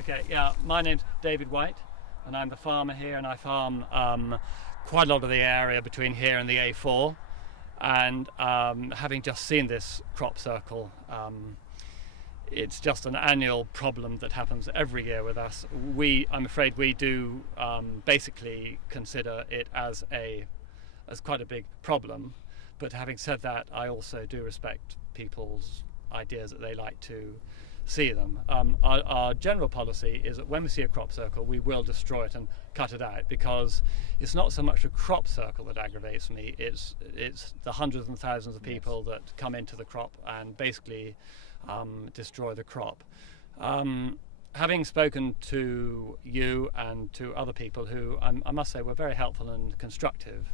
Okay, yeah, my name's David White, and I'm the farmer here, and I farm quite a lot of the area between here and the A4. And having just seen this crop circle, it's just an annual problem that happens every year with us. I'm afraid we do basically consider it as quite a big problem. But having said that, I also do respect people's ideas that they like to see them. Our general policy is that when we see a crop circle, we will destroy it and cut it out, because it's not so much a crop circle that aggravates me, it's the hundreds and thousands of people that come into the crop and basically destroy the crop. Having spoken to you and to other people who I must say were very helpful and constructive,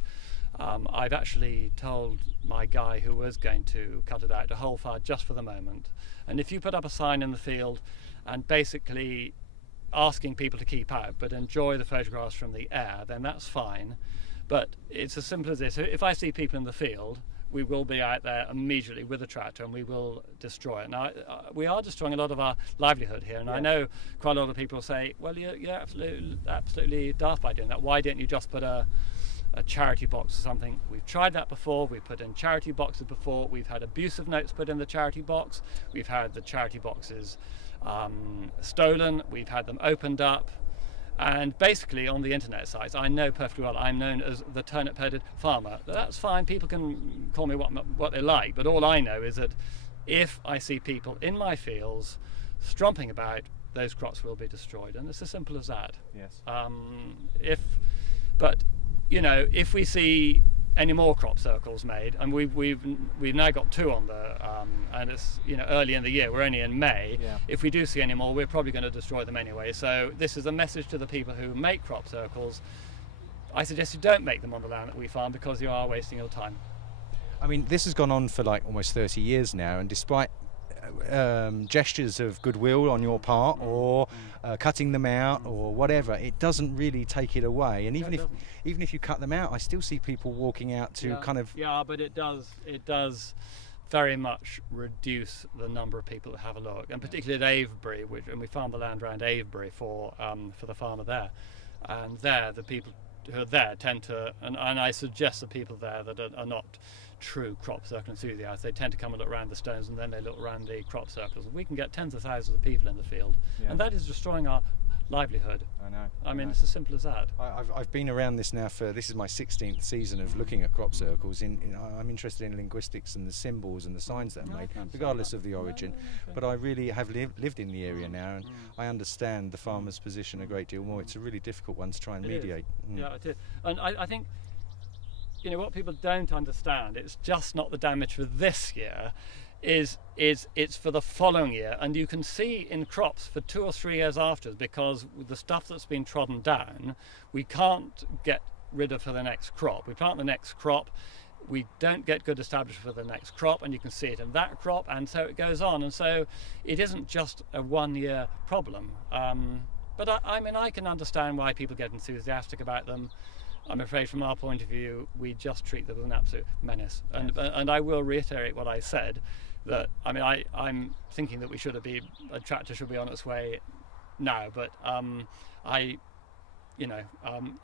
I've actually told my guy who was going to cut it out to hold fire just for the moment. And if you put up a sign in the field and basically asking people to keep out but enjoy the photographs from the air, then that's fine. But it's as simple as this. If I see people in the field, we will be out there immediately with a tractor and we will destroy it. Now, we are destroying a lot of our livelihood here, and I know quite a lot of people say, well, you're absolutely daft by doing that. Why don't you just put a charity box or something? We've tried that before. We've put in charity boxes before. We've had abusive notes put in the charity box. We've had the charity boxes stolen. We've had them opened up. And basically on the internet sites, I know perfectly well I'm known as the turnip-headed farmer. That's fine, people can call me what they like, but all I know is that if I see people in my fields stromping about, those crops will be destroyed, and it's as simple as that. Yes. But you know, if we see any more crop circles made, and we've now got 2 on the and it's, you know, early in the year, we're only in May. If we do see any more, we're probably going to destroy them anyway. So this is a message to the people who make crop circles. I suggest you don't make them on the land that we farm, because you are wasting your time. I mean, this has gone on for like almost 30 years now, and despite gestures of goodwill on your part, or cutting them out or whatever, it doesn't really take it away. And even if you cut them out, I still see people walking out to kind of... Yeah, but it does very much reduce the number of people that have a look, and particularly at Avebury, and we farm the land around Avebury for the farmer there, and there the people who are there tend to, and I suggest the people there that are not true crop circle enthusiasts, they tend to come and look around the stones and then they look around the crop circles. We can get tens of thousands of people in the field, and that is destroying our livelihood. I know. I mean, it's as simple as that. I've been around this now this is my 16th season of looking at crop circles. I'm interested in linguistics and the symbols and the signs that are made, regardless of the origin. But I really have lived in the area now, and I understand the farmer's position a great deal more. It's a really difficult one to try and mediate. Yeah, it is. And I think, you know, what people don't understand, it's just not the damage for this year, it's for the following year. And you can see in crops for 2 or 3 years after, because the stuff that's been trodden down, we can't get rid of for the next crop. We plant the next crop, we don't get good establishment for the next crop, and you can see it in that crop, and so it goes on. And so it isn't just a 1-year problem. But I mean, I can understand why people get enthusiastic about them. I'm afraid from our point of view, we just treat them as an absolute menace. And I will reiterate what I said, that, I mean, I'm thinking that a tractor should be on its way now, but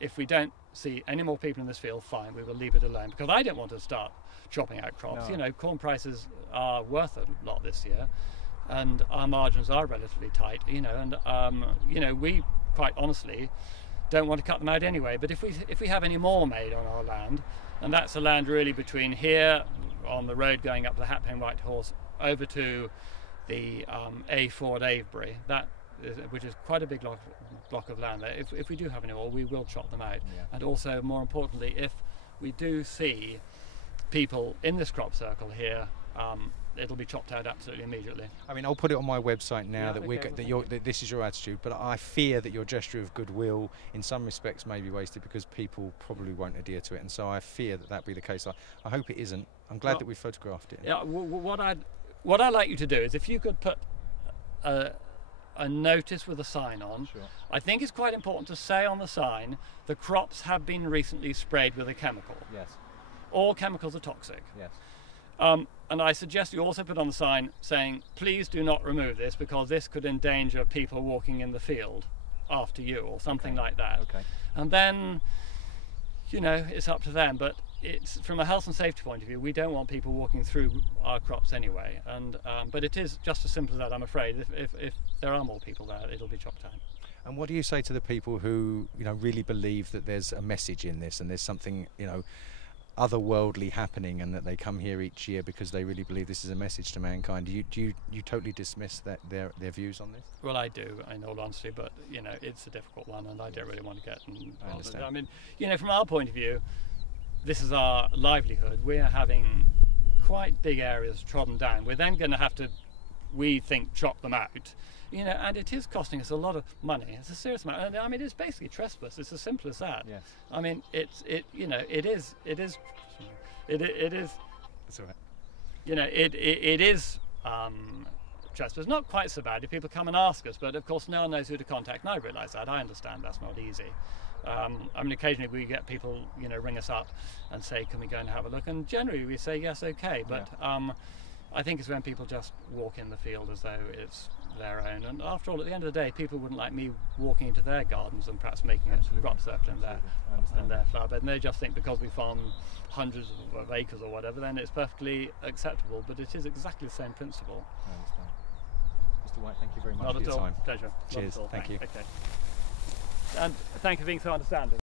if we don't see any more people in this field, fine, we will leave it alone, because I don't want to start chopping out crops. You know, corn prices are worth a lot this year, and our margins are relatively tight, you know, and we quite honestly don't want to cut them out anyway. But if we have any more made on our land, and that's the land really between here on the road going up the Hackpen Horse over to the A4 at Avebury, which is quite a big block of land there. If we do have any more, we will chop them out. And also, more importantly, if we do see people in this crop circle here, it'll be chopped out absolutely immediately. I mean, I'll put it on my website now that this is your attitude, but I fear that your gesture of goodwill in some respects may be wasted, because people probably won't adhere to it, and so I fear that be the case. I hope it isn't. I'm glad that we photographed it. Yeah, what I'd like you to do is, if you could put a notice with a sign on. I think it's quite important to say on the sign, the crops have been recently sprayed with a chemical. Yes. All chemicals are toxic. Yes. And I suggest you also put on the sign saying, please do not remove this because this could endanger people walking in the field after you, or something like that. Okay. And then, you know, it's up to them. But it's from a health and safety point of view, we don't want people walking through our crops anyway. And but it is just as simple as that, I'm afraid. If there are more people there, it'll be chop time. And what do you say to the people who, you know, really believe that there's a message in this and there's something, you know, otherworldly happening, and that they come here each year because they really believe this is a message to mankind? Do you totally dismiss their views on this? Well, I do, in all honesty, but you know, it's a difficult one, and I don't really want to get involved. I understand. I mean, you know, from our point of view, this is our livelihood. We're having quite big areas trodden down. We're then going to have to, we think, chop them out. You know, and it is costing us a lot of money. It's a serious amount. And I mean, it's basically trespass. It's as simple as that. Yes. I mean, it is. That's all right. You know, it is trespass. Not quite so bad if people come and ask us, but of course no one knows who to contact. And I realise that. I understand that's not easy. I mean, occasionally we get people, you know, ring us up and say, can we go and have a look? And generally we say yes, okay. But I think it's when people just walk in the field as though it's their own. And after all, at the end of the day, people wouldn't like me walking into their gardens and perhaps making a crop circle in their flower bed. And they just think because we farm hundreds of acres or whatever, then it's perfectly acceptable. But it is exactly the same principle. I understand. Mr. White, thank you very much Not for at your all. time. Pleasure. Cheers. Not at all. Thank you. Okay. And thank you for being so understanding.